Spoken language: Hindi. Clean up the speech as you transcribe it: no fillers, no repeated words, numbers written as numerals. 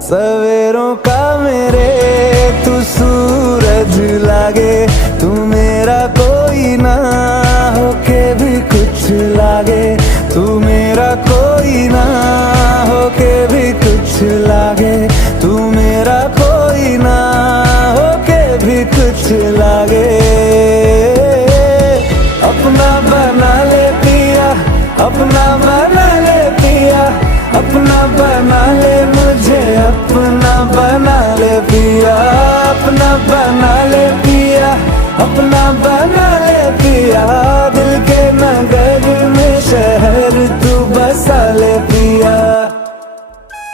सवेरों का मेरे तू सूरज लागे, तू मेरा कोई ना होके भी कुछ लागे, तू मेरा कोई ना होके भी कुछ लागे, तू मेरा कोई ना होके भी कुछ लागे। अपना बना ले पिया, अपना बना ले पिया, अपना बना ले मुझे, अपना बना ले पिया, अपना बना ले पिया, अपना बना ले पिया। दिल के नगर में शहर तू बसा ले पिया।